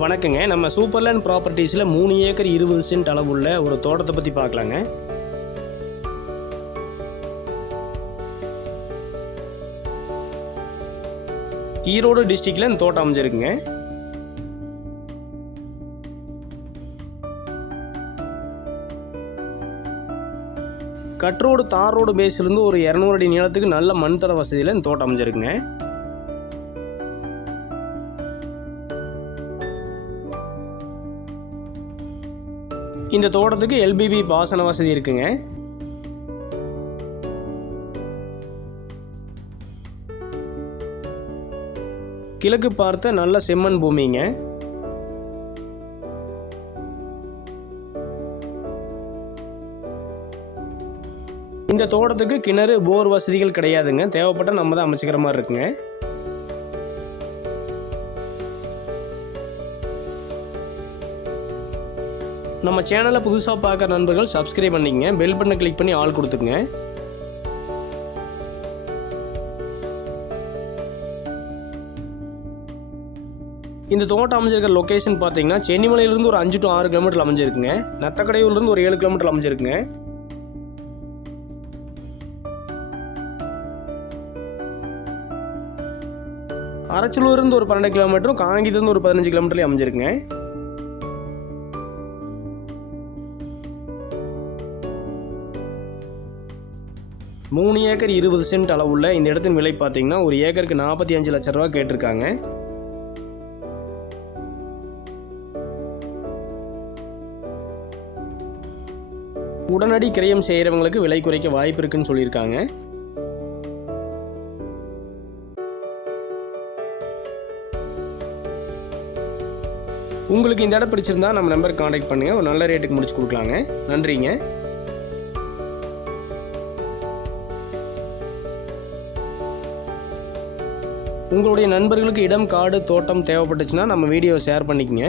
வணக்கங்க. நம்ம சூப்பர்லேண்ட் ப்ராப்பர்ட்டிஸில் 3 acre 20 send அளவுள்ள ஒரு தோட்டத்தை பற்றி பார்க்கலாங்க. ஈரோடு டிஸ்ட்ரிக்டில் இந்த தோட்டம் அமைஞ்சிருக்குங்க. கட் ரோடு தார் ரோடு பேஸ்லேருந்து ஒரு 200 அடி நீளத்துக்கு நல்ல மண் தர வசதியில் இந்த தோட்டம் அமைஞ்சிருக்குங்க. இந்த தோட்டத்துக்கு எல்பிபி பாசன வசதி இருக்குங்க. கிழக்கு பார்த்த நல்ல செம்மண் பூமிங்க. இந்த தோட்டத்துக்கு கிணறு போர் வசதிகள் கிடையாதுங்க. தேவைப்பட்ட நம்ம தான் அமைச்சுக்கிற மாதிரி இருக்குங்க. நம்ம சேனலை புதுசாக பார்க்குற நண்பர்கள் சப்ஸ்கிரைப் பண்ணிக்கங்க. பெல் பட்டனை கிளிக் பண்ணி ஆல் கொடுத்துக்குங்க. இந்த தோட்டம் அமைஞ்சிருக்கிற லொக்கேஷன் பார்த்தீங்கன்னா சென்னிமலையிலேருந்து ஒரு 5 to 6 கிலோமீட்டர் அமைஞ்சிருக்குங்க. நத்தக்கடையூர்லேருந்து ஒரு 7 கிலோமீட்டர் அமைஞ்சிருக்குங்க. அரச்சலூர்லேருந்து ஒரு 12 கிலோமீட்டரும் காங்கிலேருந்து ஒரு 15 கிலோமீட்டர்லேயும் அமைஞ்சிருக்குங்க. மூணு ஏக்கர் 20 சென்ட் அளவுள்ள இந்த இடத்தின் விலை பார்த்தீங்கன்னா ஒரு ஏக்கருக்கு 45 லட்சம் ரூபா கேட்டிருக்காங்க. உடனடி கிரயம் செய்கிறவங்களுக்கு விலை குறைக்க வாய்ப்பு இருக்குன்னு சொல்லியிருக்காங்க. உங்களுக்கு இந்த இடம் பிடிச்சிருந்தா நம்ம நம்பருக்கு கான்டாக்ட் பண்ணுங்கள். ஒரு நல்ல ரேட்டுக்கு முடிச்சு கொடுக்கலாங்க. நன்றிங்க. உங்களுடைய நண்பர்களுக்கு இடம், காடு, தோட்டம் தேவைப்பட்டுச்சுன்னா நம்ம வீடியோவை ஷேர் பண்ணிக்கங்க.